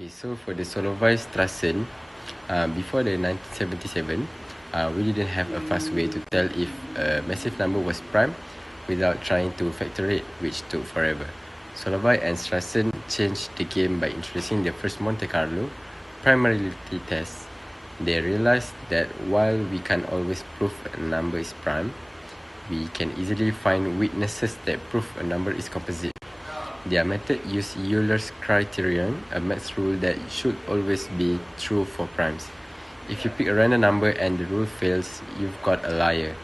Okay, so for the SOLOVAY STRASSEN, before the 1977, we didn't have a fast way to tell if a massive number was prime without trying to factor it, which took forever. SOLOVAY and STRASSEN changed the game by introducing the first Monte Carlo PRIMALITY test. They realized that while we can't always prove a number is prime, we can easily find witnesses that prove a number is composite. Their method used Euler's criterion, a math rule that should always be true for primes. If you pick a random number and the rule fails, you've got a liar.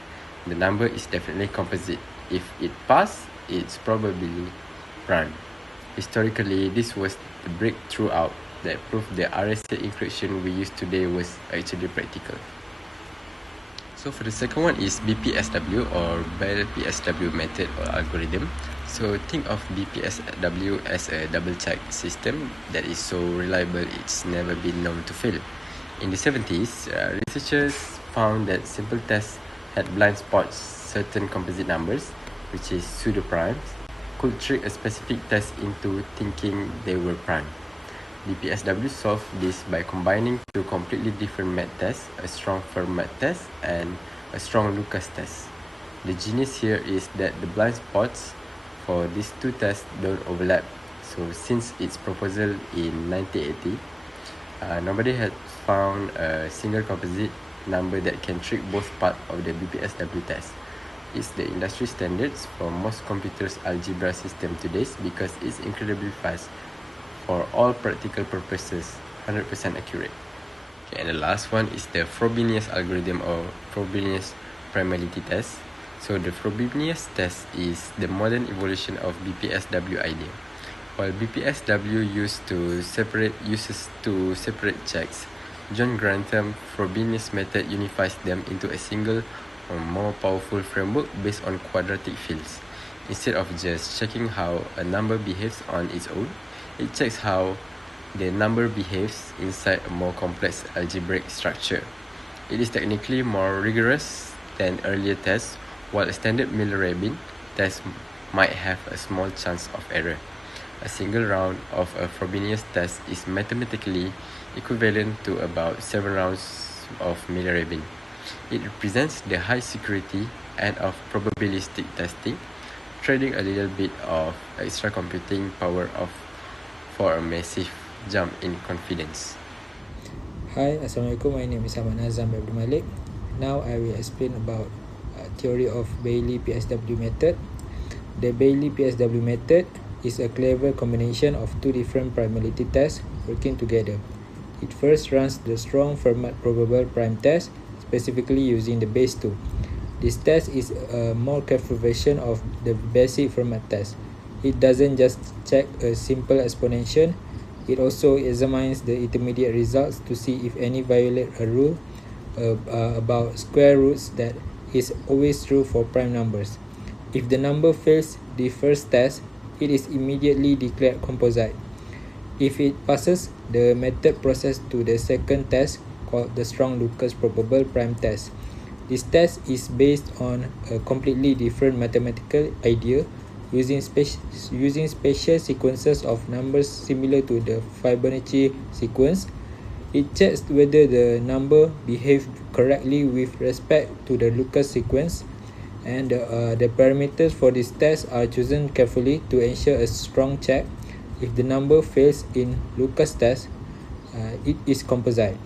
The number is definitely composite. If it passed, it's probably prime. Historically, this was the breakthrough out that proved the RSA encryption we use today was actually practical. So for the second one is BPSW or BAILLIE method or algorithm. So think of BPSW as a double check system that is so reliable it's never been known to fail. In the 70s, researchers found that simple tests had blind spots certain composite numbers, which is pseudo-primes, could trick a specific test into thinking they were prime. BPSW solved this by combining two completely different math tests, a strong Fermat test and a strong Lucas test. The genius here is that the blind spots for these two tests don't overlap. So since its proposal in 1980, nobody had found a single composite number that can trick both parts of the BPSW test. It's the industry standards for most computers' algebra system today because it's incredibly fast for all practical purposes, 100% accurate. Okay, and the last one is the Frobenius algorithm or Frobenius PRIMALITY test. So the Frobenius test is the modern evolution of BPSW idea. While BPSW uses two separate checks, John Grantham's Frobenius method unifies them into a single or more powerful framework based on quadratic fields. Instead of just checking how a number behaves on its own, it checks how the number behaves inside a more complex algebraic structure. It is technically more rigorous than earlier tests, while a standard Miller-Rabin test might have a small chance of error. A single round of a Frobenius test is mathematically equivalent to about 7 rounds of Miller-Rabin. It represents the high security end of probabilistic testing, trading a little bit of extra computing power for a massive jump in confidence. Hi, Assalamualaikum. My name is Ahmad Nazhan by ABDUL MALEK. Now I will explain about theory of BAILLIE PSW method. The BAILLIE PSW method is a clever combination of two different primality tests working together. It first runs the strong Fermat probable prime test, specifically using the base 2. This test is a more careful version of the basic Fermat test. It doesn't just check a simple exponential, it also examines the intermediate results to see if any violate a rule about square roots that is always true for prime numbers. If the number fails the first test, it is immediately declared composite. If it passes, the method processes to the second test called the strong Lucas probable prime test. This test is based on a completely different mathematical idea using spatial sequences of numbers similar to the Fibonacci sequence. It checks whether the number behaves correctly with respect to the Lucas sequence, and the parameters for this test are chosen carefully to ensure a strong check. If the number fails in Lucas test, it is composite.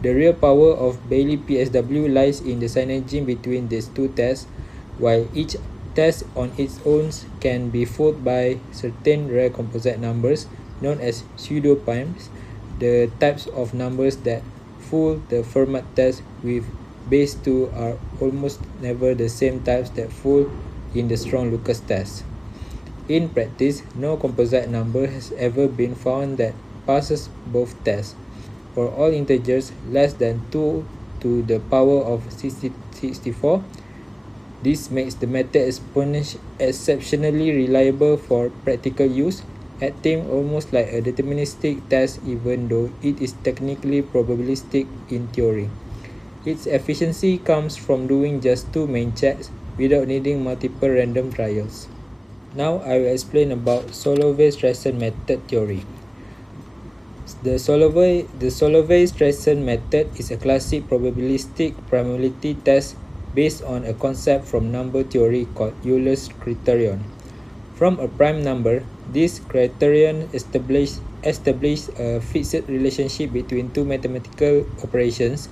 The real power of BAILLIE PSW lies in the synergy between these two tests. While each test on its own can be fooled by certain rare composite numbers known as pseudo-primes, the types of numbers that fool the Fermat test with base 2 are almost never the same types that fool in the strong Lucas test. In practice, no composite number has ever been found that passes both tests. For all integers less than 2 to the power of 64, this makes the method exceptionally reliable for practical use, acting almost like a deterministic test even though it is technically probabilistic in theory. Its efficiency comes from doing just two main checks without needing multiple random trials. Now I will explain about SOLOVAY STRASSEN method theory. The SOLOVAY-STRASSEN method is a classic probabilistic primality test based on a concept from number theory called Euler's criterion. From a prime number, this criterion establishes a fixed relationship between two mathematical operations.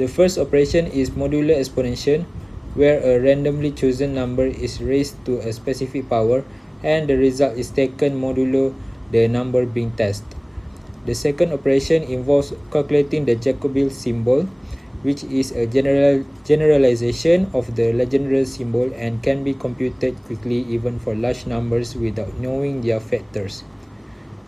The first operation is modular exponentiation, where a randomly chosen number is raised to a specific power and the result is taken modulo the number being tested. The second operation involves calculating the Jacobi symbol, which is a generalization of the Legendre symbol and can be computed quickly even for large numbers without knowing their factors.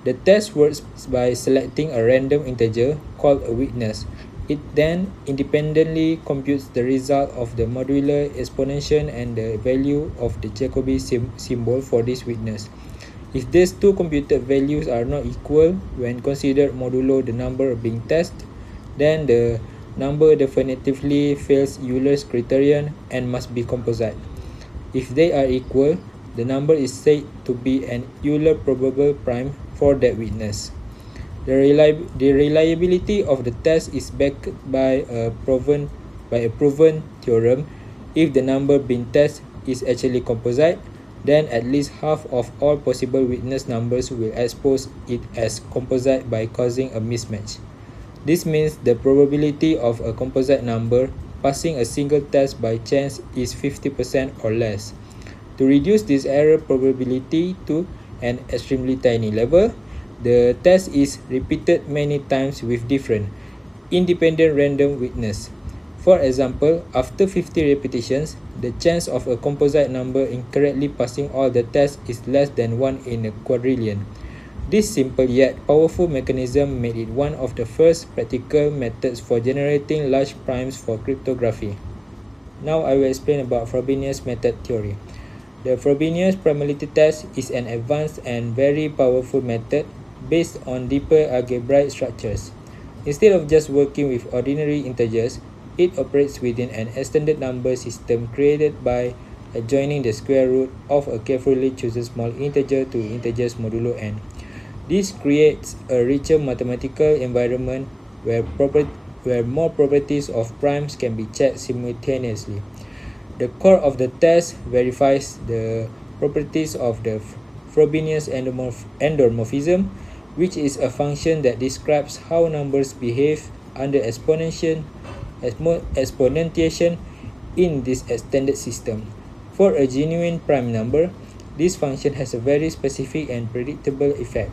The test works by selecting a random integer called a witness. It then independently computes the result of the modular exponentiation and the value of the Jacobi symbol for this witness. If these two computed values are not equal when considered modulo the number being tested, then the number definitively fails Euler's criterion and must be composite. If they are equal, the number is said to be an Euler probable prime for that witness. The reliability of the test is backed by a proven theorem. If the number being tested is actually composite, then at least half of all possible witness numbers will expose it as composite by causing a mismatch. This means the probability of a composite number passing a single test by chance is 50% or less. To reduce this error probability to an extremely tiny level, the test is repeated many times with different, independent random witness. For example, after 50 repetitions, the chance of a composite number incorrectly passing all the tests is less than 1 in a quadrillion. This simple yet powerful mechanism made it one of the first practical methods for generating large primes for cryptography. Now I will explain about Frobenius method theory. The Frobenius primality test is an advanced and very powerful method based on deeper algebraic structures. Instead of just working with ordinary integers, it operates within an extended number system created by adjoining the square root of a carefully chosen small integer to integers modulo n. This creates a richer mathematical environment where more properties of primes can be checked simultaneously. The core of the test verifies the properties of the Frobenius endomorphism, which is a function that describes how numbers behave under exponentiation in this extended system. For a genuine prime number, this function has a very specific and predictable effect.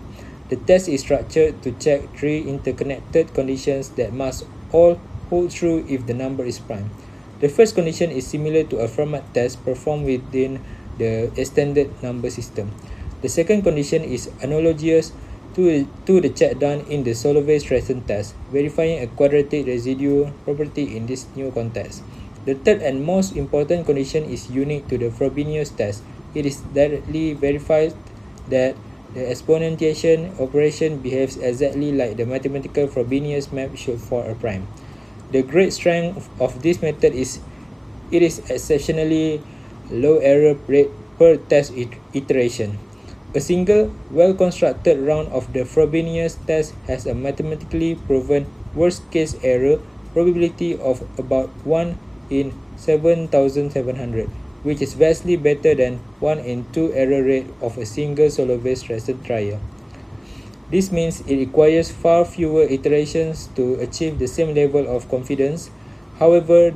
The test is structured to check three interconnected conditions that must all hold true if the number is prime. The first condition is similar to a Fermat test performed within the extended number system. The second condition is analogous to the check done in the Solovay-STRASSEN test, verifying a quadratic residue property in this new context. The third and most important condition is unique to the Frobenius test. It is directly verified that the exponentiation operation behaves exactly like the mathematical Frobenius map should for a prime. The great strength of this method is it is exceptionally low error rate per test iteration. A single, well-constructed round of the Frobenius test has a mathematically proven worst-case error probability of about 1 in 7,700, which is vastly better than 1 in 2 error rate of a single Solovay-STRASSEN trial. This means it requires far fewer iterations to achieve the same level of confidence. However,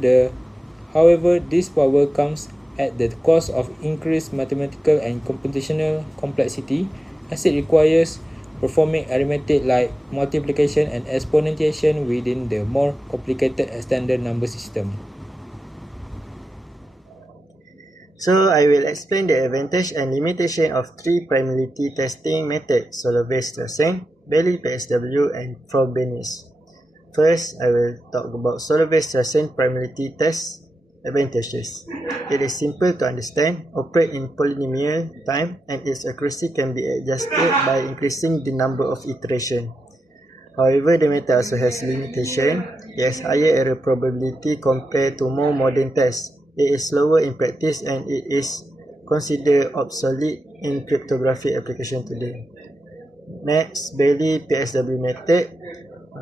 this power comes at the cost of increased mathematical and computational complexity, as it requires performing arithmetic like multiplication and exponentiation within the more complicated extended number system. So I will explain the advantage and limitation of three primality testing methods: Solovay-STRASSEN, BAILLIE PSW, and Frobenius. First, I will talk about Solovay-STRASSEN primality test advantages. It is simple to understand, operate in polynomial time, and its accuracy can be adjusted by increasing the number of iterations. However, the method also has limitation. It has higher error probability compared to more modern tests. It is slower in practice and it is considered obsolete in cryptography application today. Next, BAILLIE PSW method,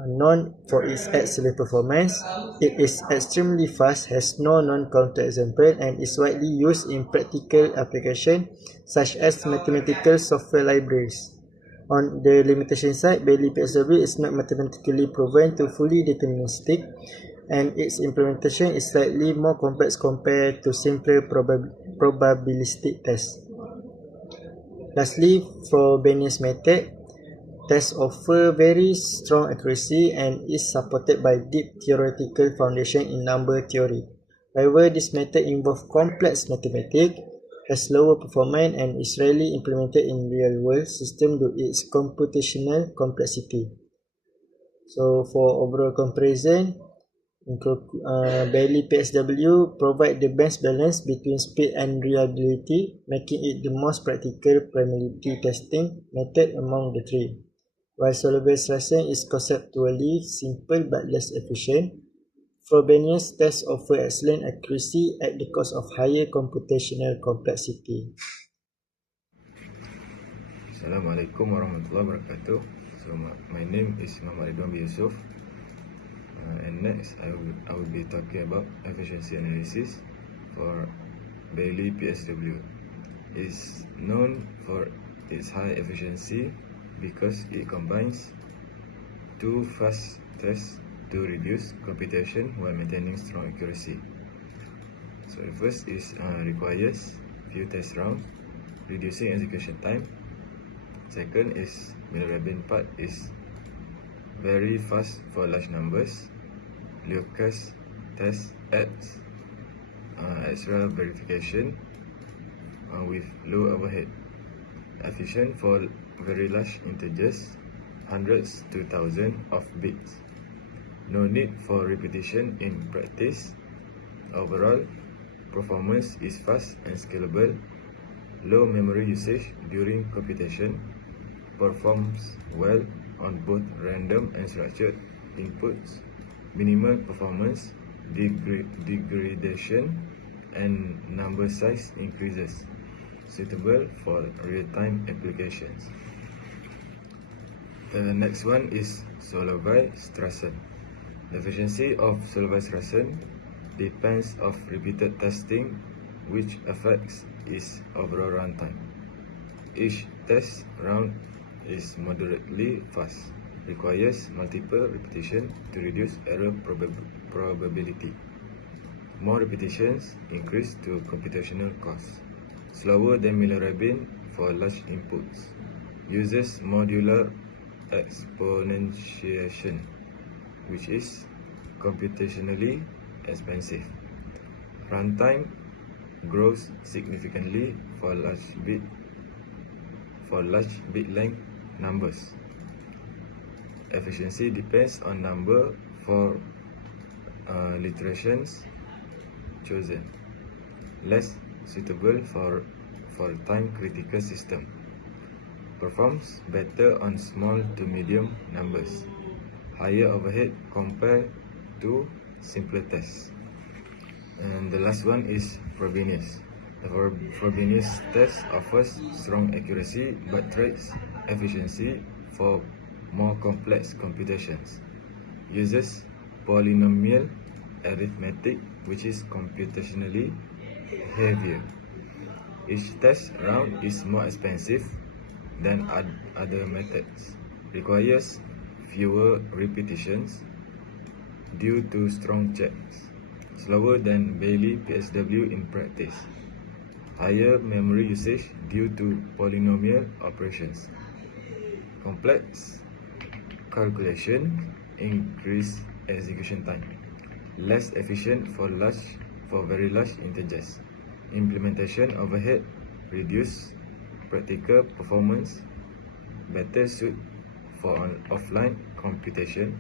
known for its excellent performance. It is extremely fast, has no non-counter example, and is widely used in practical applications such as mathematical software libraries. On the limitation side, BAILLIE PSW is not mathematically proven to fully deterministic, and its implementation is slightly more complex compared to simpler probabilistic tests. Lastly, FROBENIUS method. Tests offer very strong accuracy and is supported by deep theoretical foundation in number theory. However, this method involves complex mathematics, has lower performance, and is rarely implemented in real-world systems due to its computational complexity. So, for overall comparison, BAILLIE PSW provide the best balance between speed and reliability, making it the most practical primality testing method among the three. While SOLOVAY is conceptually simple but less efficient, FROBENIUS tests offer excellent accuracy at the cost of higher computational complexity. Assalamualaikum warahmatullahi wabarakatuh. So my name is Muhammad YUSOF, and next I will be talking about efficiency analysis for BAILLIE PSW. It is known for its high efficiency because it combines two fast tests to reduce computation while maintaining strong accuracy. So the first is requires few test rounds, reducing execution time. Second is Miller-Rabin part is very fast for large numbers. Lucas test adds extra verification with low overhead. Efficient for very large integers, hundreds to thousands of bits. No need for repetition in practice. Overall, performance is fast and scalable. Low memory usage during computation. Performs well on both random and structured inputs. Minimal performance degradation and number size increases. Suitable for real-time applications. The next one is SOLOVAY STRASSEN. The efficiency of SOLOVAY STRASSEN depends on repeated testing, which affects its overall runtime. Each test round is moderately fast, requires multiple repetitions to reduce error probability. More repetitions increase to computational costs. Slower than Miller-Rabin for large inputs. Uses modular exponentiation, which is computationally expensive. Runtime grows significantly for large bit length numbers. Efficiency depends on number for iterations chosen. Less suitable for time critical system. Performs better on small to medium numbers. Higher overhead compared to simpler tests. And the last one is FROBENIUS. The FROBENIUS test offers strong accuracy but trades efficiency for more complex computations. Uses polynomial arithmetic, which is computationally heavier. Each test round is more expensive than other methods. Requires fewer repetitions due to strong checks. Slower than BAILLIE PSW in practice. Higher memory usage due to polynomial operations. Complex calculation increase execution time. Less efficient for very large integers. Implementation overhead reduce practical performance. Better suit for offline computation.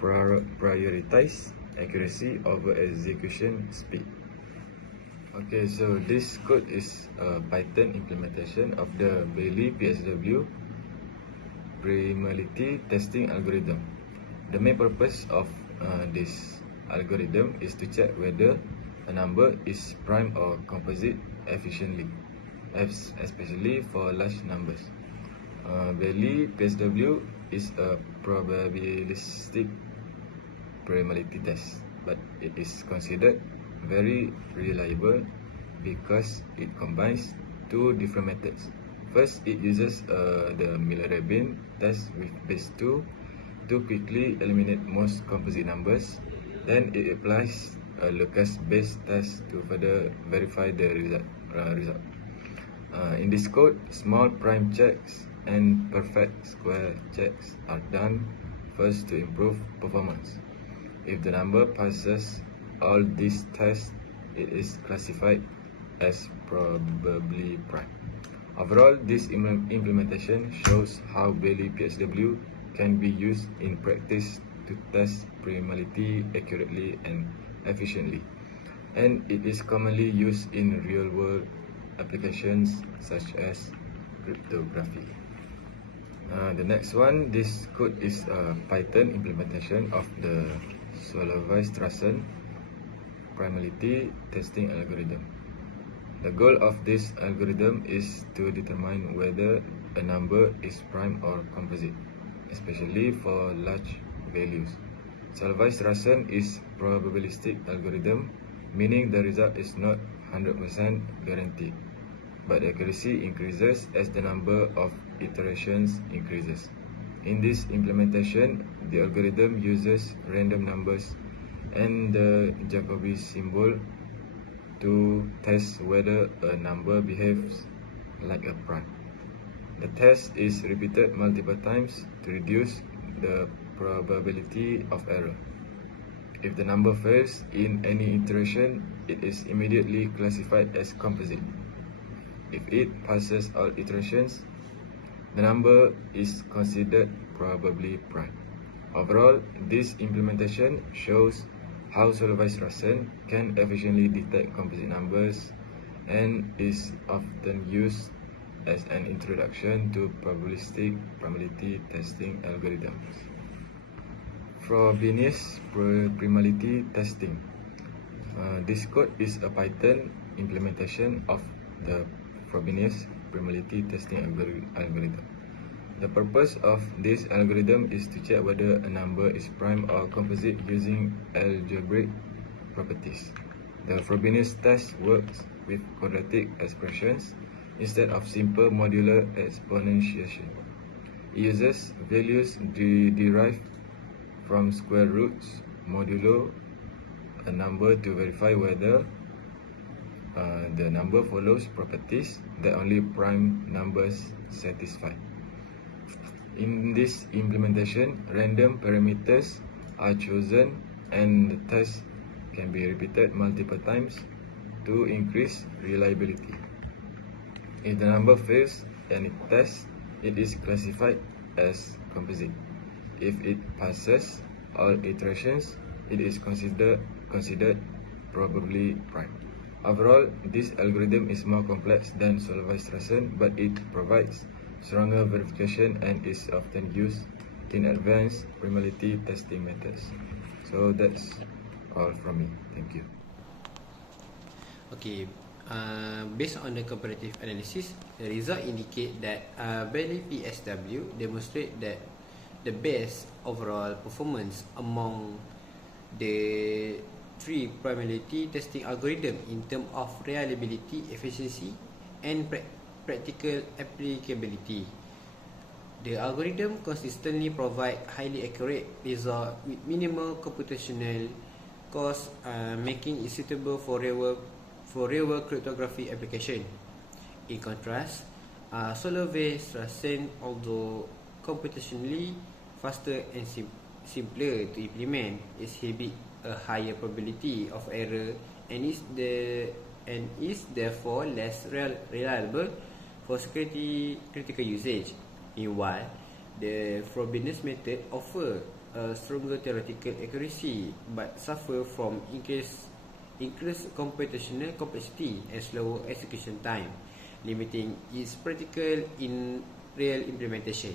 Prioritize accuracy over execution speed. Okay, so this code is a Python implementation of the BAILLIE PSW PRIMALITY testing algorithm. The main purpose of this algorithm is to check whether a number is prime or composite efficiently, especially for large numbers. BAILLIE PSW is a probabilistic primality test, but it is considered very reliable because it combines two different methods. First, it uses the Miller-Rabin test with base 2 to quickly eliminate most composite numbers. Then it applies a Lucas-based test to further verify the result. In this code, small prime checks and perfect square checks are done first to improve performance. If the number passes all these tests, it is classified as probably prime. Overall, this implementation shows how BAILLIE PSW can be used in practice to test primality accurately and efficiently, and it is commonly used in real-world applications such as cryptography. The next one, this code is a Python implementation of the SOLOVAY STRASSEN primality testing algorithm. The goal of this algorithm is to determine whether a number is prime or composite, especially for large values. SOLOVAY STRASSEN is probabilistic algorithm, meaning the result is not 100% guaranteed, but accuracy increases as the number of iterations increases. In this implementation, the algorithm uses random numbers and the Jacobi symbol to test whether a number behaves like a prime. The test is repeated multiple times to reduce the probability of error. If the number fails in any iteration, it is immediately classified as composite. If it passes all iterations, the number is considered probably prime. Overall, this implementation shows how SOLOVAY STRASSEN can efficiently detect composite numbers and is often used as an introduction to probabilistic primality testing algorithms. FROBENIUS primality testing. This code is a Python implementation of the FROBENIUS primality testing algorithm. The purpose of this algorithm is to check whether a number is prime or composite using algebraic properties. The FROBENIUS test works with quadratic expressions instead of simple modular exponentiation. It uses values derived from square roots modulo a number to verify whether the number follows properties that only prime numbers satisfy. In this implementation, random parameters are chosen and the test can be repeated multiple times to increase reliability. If the number fails any test, it is classified as composite. If it passes all iterations, it is considered probably prime. Overall, this algorithm is more complex than SOLOVAY STRASSEN, but it provides stronger verification and is often used in advanced primality testing methods. So that's all from me. Thank you. Okay, based on the comparative analysis, the result indicate that BAILLIE PSW demonstrate that the best overall performance among the three primality testing algorithm in terms of reliability, efficiency, and practical applicability. The algorithm consistently provide highly accurate result with minimal computational cost, making it suitable for real-world cryptography application. In contrast, SOLOVAY STRASSEN, although computationally faster and simpler to implement, exhibit a higher probability of error and is therefore less reliable for security critical usage. Meanwhile, the FROBENIUS method offer a stronger theoretical accuracy but suffer from increased computational complexity and slower execution time, limiting its practical in real implementation.